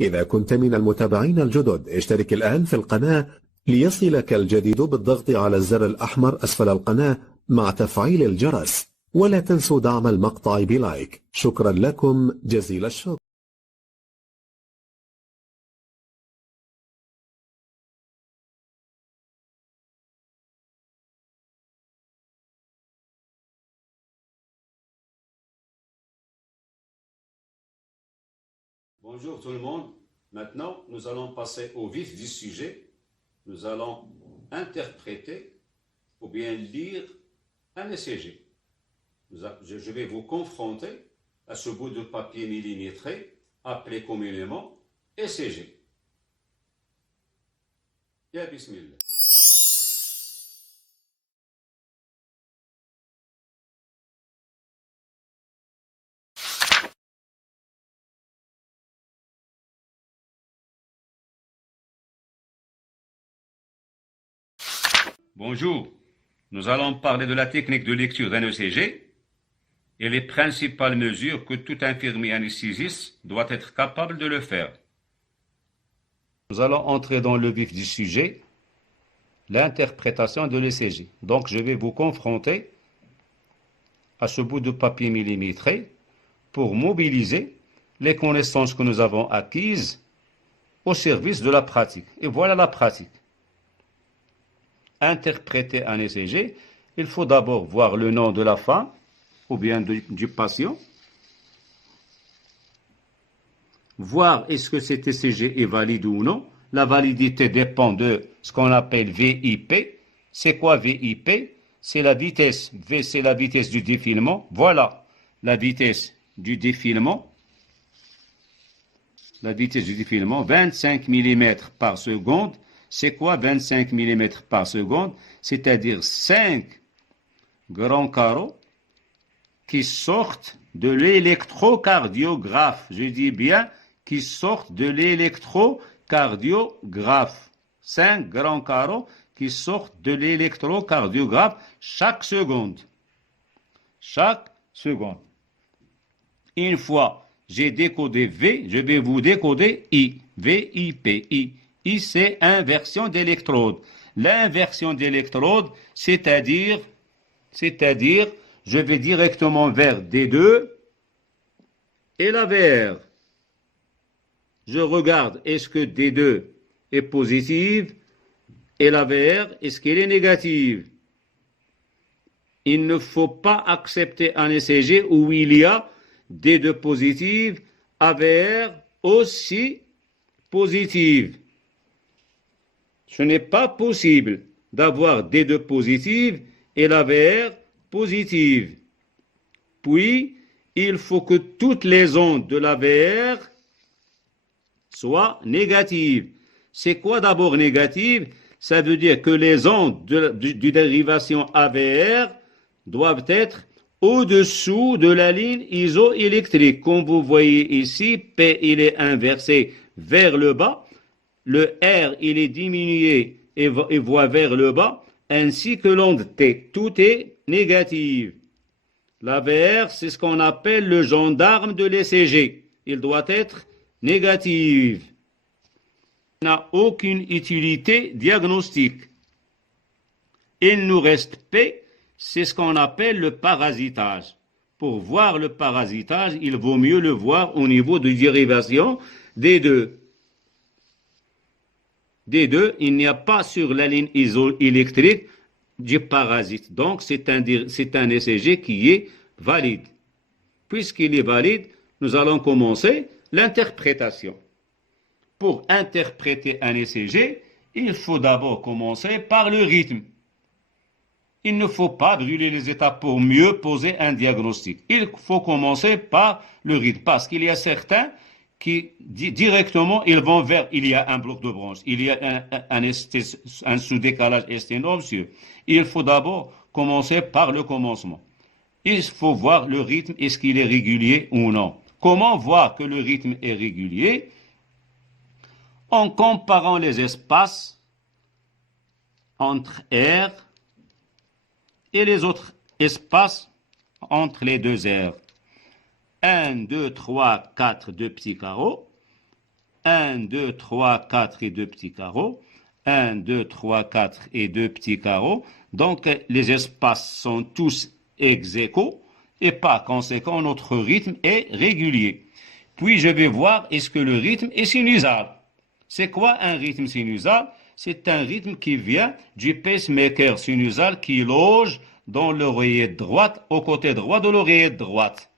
إذا كنت من المتابعين الجدد اشترك الآن في القناة ليصلك الجديد بالضغط على الزر الأحمر أسفل القناة مع تفعيل الجرس، ولا تنسوا دعم المقطع بلايك. شكرا لكم جزيل الشكر. Bonjour tout le monde. Maintenant, nous allons passer au vif du sujet. Nous allons interpréter ou bien lire un ECG. Je vais vous confronter à ce bout de papier millimétré appelé communément ECG. Ya Bismillah. Bonjour, nous allons parler de la technique de lecture d'un ECG et les principales mesures que tout infirmier anesthésiste doit être capable de le faire. Nous allons entrer dans le vif du sujet, l'interprétation de l'ECG. Donc je vais vous confronter à ce bout de papier millimétré pour mobiliser les connaissances que nous avons acquises au service de la pratique. Et voilà la pratique. Interpréter un ECG, il faut d'abord voir le nom de la femme ou bien du patient, voir est-ce que cet ECG est valide ou non. La validité dépend de ce qu'on appelle VIP. C'est quoi VIP? C'est la vitesse. V, c'est la vitesse du défilement. Voilà la vitesse du défilement. La vitesse du défilement, 25 mm par seconde. C'est quoi 25 mm par seconde? C'est-à-dire 5 grands carreaux qui sortent de l'électrocardiographe. Je dis bien qui sortent de l'électrocardiographe. 5 grands carreaux qui sortent de l'électrocardiographe chaque seconde. Chaque seconde. Une fois j'ai décodé V, je vais vous décoder I. VIP, I. I, c'est inversion d'électrode. L'inversion d'électrode, c'est-à-dire, je vais directement vers D2 et la VR. Je regarde, est-ce que D2 est positive et la VR, est-ce qu'elle est négative? Il ne faut pas accepter un ECG où il y a D2 positive, AVR aussi positive. Ce n'est pas possible d'avoir D2 positive et l'AVR positive. Puis, il faut que toutes les ondes de l'AVR soient négatives. C'est quoi d'abord négative? Ça veut dire que les ondes de dérivation AVR doivent être au-dessous de la ligne isoélectrique. Comme vous voyez ici, P il est inversé vers le bas. Le R, il est diminué et voit vers le bas, ainsi que l'onde T. Tout est négatif. La VR, c'est ce qu'on appelle le gendarme de l'ECG. Il doit être négatif. Il n'a aucune utilité diagnostique. Il nous reste P, c'est ce qu'on appelle le parasitage. Pour voir le parasitage, il vaut mieux le voir au niveau de dérivation des deux. D2, il n'y a pas sur la ligne isoélectrique du parasite. Donc, c'est un ECG qui est valide. Puisqu'il est valide, nous allons commencer l'interprétation. Pour interpréter un ECG, il faut d'abord commencer par le rythme. Il ne faut pas brûler les étapes pour mieux poser un diagnostic. Il faut commencer par le rythme, parce qu'il y a certains qui directement ils vont vers, il y a un bloc de bronze, il y a un sous-décalage sténosieux. Il faut d'abord commencer par le commencement. Il faut voir le rythme, est-ce qu'il est régulier ou non. Comment voir que le rythme est régulier? En comparant les espaces entre R et les autres espaces entre les deux R. 1, 2, 3, 4, 2 petits carreaux. 1, 2, 3, 4 et 2 petits carreaux. 1, 2, 3, 4 et 2 petits carreaux. Donc, les espaces sont tous ex aequo et par conséquent, notre rythme est régulier. Puis, je vais voir est-ce que le rythme est sinusal. C'est quoi un rythme sinusal? C'est un rythme qui vient du pacemaker sinusal qui loge dans l'oreillette droite, au côté droit de l'oreillette droite.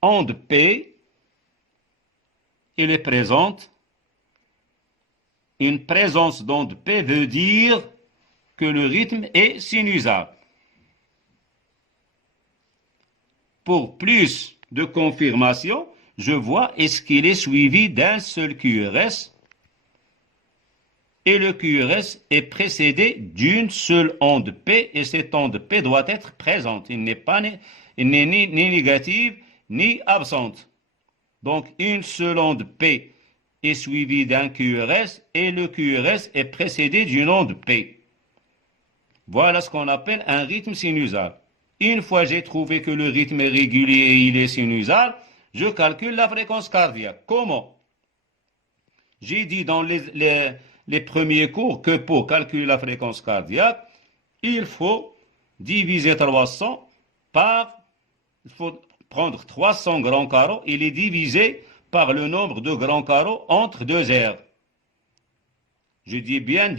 Onde P, elle est présente. Une présence d'onde P veut dire que le rythme est sinusal. Pour plus de confirmation, je vois est-ce qu'il est suivi d'un seul QRS et le QRS est précédé d'une seule onde P et cette onde P doit être présente. Il n'est ni négative ni absente. Donc une seule onde P est suivie d'un QRS et le QRS est précédé d'une onde P. Voilà ce qu'on appelle un rythme sinusal. Une fois j'ai trouvé que le rythme est régulier et il est sinusal, je calcule la fréquence cardiaque. Comment? J'ai dit dans les premiers cours que pour calculer la fréquence cardiaque, il faut diviser 300 par, il faut prendre 300 grands carreaux et les diviser par le nombre de grands carreaux entre deux aires. Je dis bien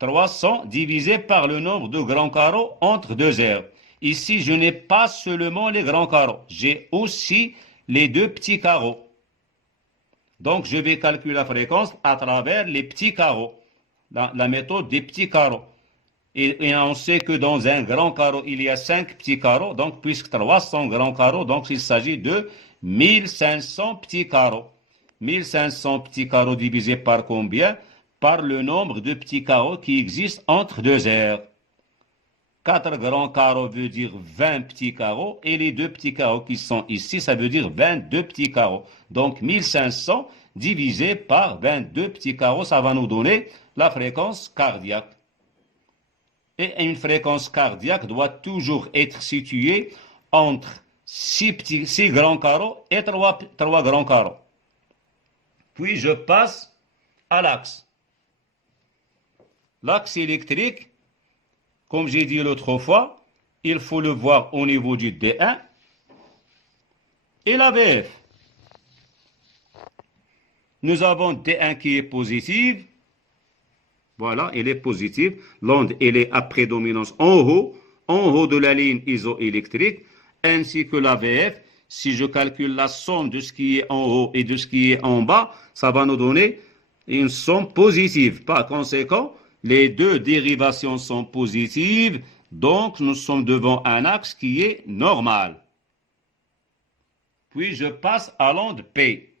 300 divisé par le nombre de grands carreaux entre deux aires. Ici, je n'ai pas seulement les grands carreaux, j'ai aussi les deux petits carreaux. Donc, je vais calculer la fréquence à travers les petits carreaux, dans la méthode des petits carreaux. Et on sait que dans un grand carreau, il y a 5 petits carreaux, donc puisque 300 grands carreaux, donc il s'agit de 1500 petits carreaux. 1500 petits carreaux divisés par combien? Par le nombre de petits carreaux qui existent entre deux aires. 4 grands carreaux veut dire 20 petits carreaux et les deux petits carreaux qui sont ici, ça veut dire 22 petits carreaux. Donc 1500 divisé par 22 petits carreaux, ça va nous donner la fréquence cardiaque. Et une fréquence cardiaque doit toujours être située entre 6 grands carreaux et 3 grands carreaux. Puis je passe à l'axe. L'axe électrique, comme j'ai dit l'autre fois, il faut le voir au niveau du D1 et la VF. Nous avons D1 qui est positive. Voilà, elle est positive. L'onde, elle est à prédominance en haut de la ligne isoélectrique, ainsi que la VF. Si je calcule la somme de ce qui est en haut et de ce qui est en bas, ça va nous donner une somme positive. Par conséquent, les deux dérivations sont positives, donc nous sommes devant un axe qui est normal. Puis je passe à l'onde P.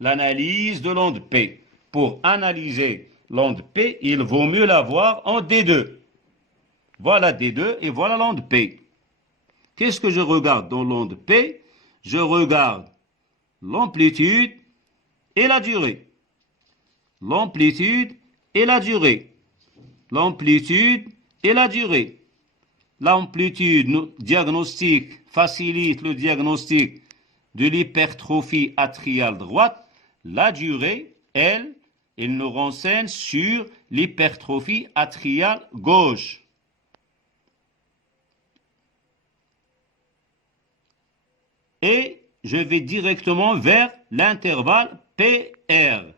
L'analyse de l'onde P. Pour analyser l'onde P, il vaut mieux l'avoir en D2. Voilà D2 et voilà l'onde P. Qu'est-ce que je regarde dans l'onde P? Je regarde l'amplitude et la durée. L'amplitude et la durée. L'amplitude et la durée. L'amplitude diagnostique facilite le diagnostic de l'hypertrophie atriale droite. La durée, elle nous renseigne sur l'hypertrophie atriale gauche. Et je vais directement vers l'intervalle PR.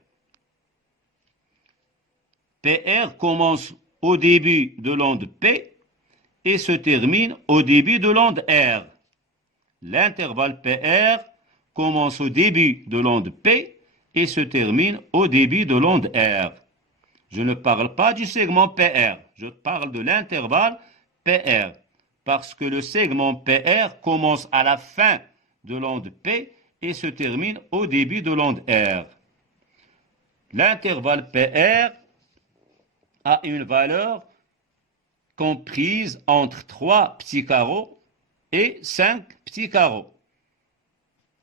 PR commence au début de l'onde P et se termine au début de l'onde R. L'intervalle PR commence au début de l'onde P et se termine au début de l'onde R. Je ne parle pas du segment PR, je parle de l'intervalle PR, parce que le segment PR commence à la fin de l'onde P et se termine au début de l'onde R. L'intervalle PR a une valeur comprise entre 3 petits carreaux et 5 petits carreaux.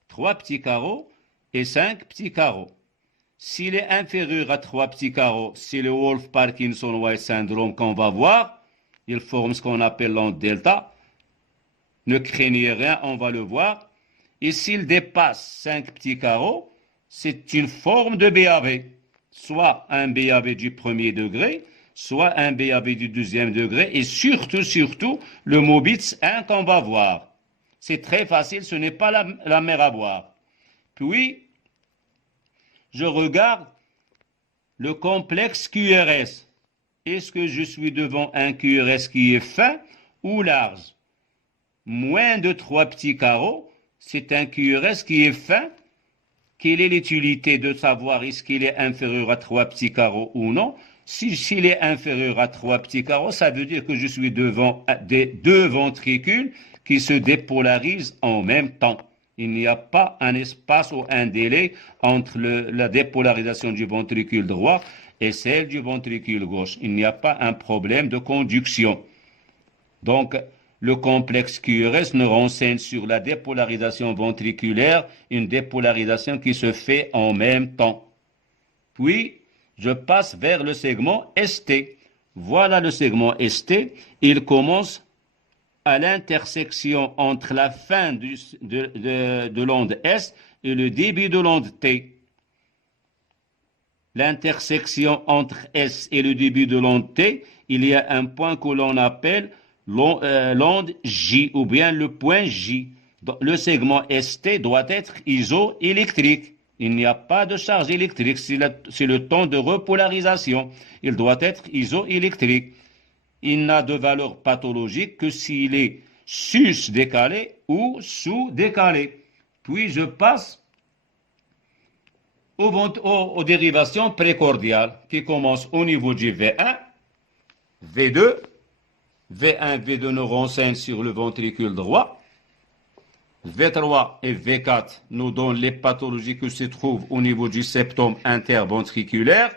3 petits carreaux et 5 petits carreaux. S'il est inférieur à 3 petits carreaux, c'est le Wolff-Parkinson-White syndrome qu'on va voir. Il forme ce qu'on appelle l'onde delta. Ne craignez rien, on va le voir. Et s'il dépasse 5 petits carreaux, c'est une forme de BAV. Soit un BAV du premier degré, soit un BAV du deuxième degré, et surtout, le Mobitz 1 qu'on va voir. C'est très facile, ce n'est pas la mer à boire. Puis, je regarde le complexe QRS. Est-ce que je suis devant un QRS qui est fin ou large? Moins de 3 petits carreaux, c'est un QRS qui est fin. Quelle est l'utilité de savoir est-ce qu'il est inférieur à 3 petits carreaux ou non? S'il est inférieur à 3 petits carreaux, ça veut dire que je suis devant des deux ventricules qui se dépolarisent en même temps. Il n'y a pas un espace ou un délai entre la dépolarisation du ventricule droit et celle du ventricule gauche. Il n'y a pas un problème de conduction. Donc, le complexe QRS nous renseigne sur la dépolarisation ventriculaire, une dépolarisation qui se fait en même temps. Puis, je passe vers le segment ST. Voilà le segment ST. Il commence à l'intersection entre la fin de l'onde S et le début de l'onde T. L'intersection entre S et le début de l'onde T, il y a un point que l'on appelle l'onde J ou bien le point J. Le segment ST doit être isoélectrique. Il n'y a pas de charge électrique, c'est le temps de repolarisation. Il doit être isoélectrique. Il n'a de valeur pathologique que s'il est sus-décalé ou sous-décalé. Puis je passe aux dérivations précordiales qui commencent au niveau du V1, V2, V1, V2 nous renseignent sur le ventricule droit. V3 et V4 nous donnent les pathologies qui se trouvent au niveau du septum interventriculaire.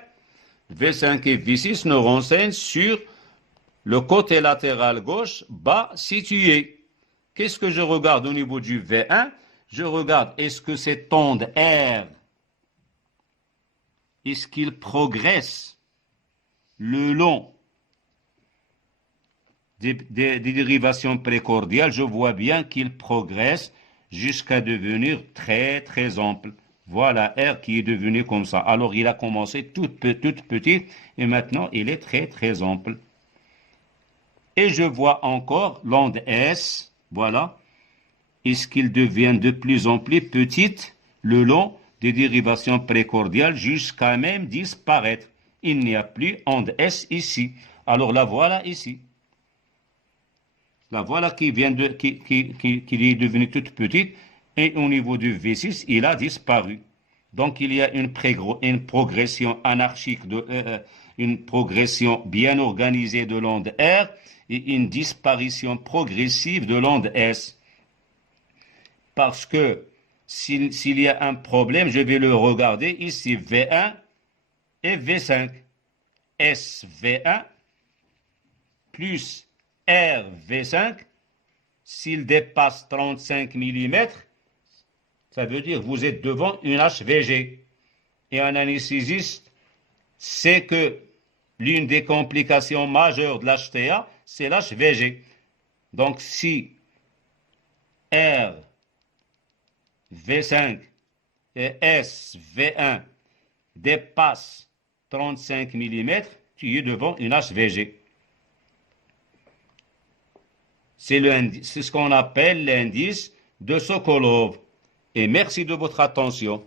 V5 et V6 nous renseignent sur le côté latéral gauche bas situé. Qu'est-ce que je regarde au niveau du V1? Je regarde, est-ce que cette onde R, est-ce qu'il progresse le long des dérivations précordiales? Je vois bien qu'il progresse jusqu'à devenir très très ample. Voilà R qui est devenu comme ça. Alors il a commencé toute petite et maintenant il est très très ample. Et je vois encore l'onde S, voilà, est-ce qu'il devient de plus en plus petite le long des dérivations précordiales jusqu'à même disparaître. Il n'y a plus onde S ici. Alors la voilà ici. La voilà qui est devenue toute petite et au niveau du V6, il a disparu. Donc il y a une progression anarchique, une progression bien organisée de l'onde R et une disparition progressive de l'onde S. Parce que s'il y a un problème, je vais le regarder ici, V1 et V5. SV1 plus RV5, s'il dépasse 35 mm, ça veut dire que vous êtes devant une HVG. Et un anesthésiste sait que l'une des complications majeures de l'HTA, c'est l'HVG. Donc si RV5 et SV1 dépassent 35 mm, tu es devant une HVG. C'est ce qu'on appelle l'indice de Sokolov. Et merci de votre attention.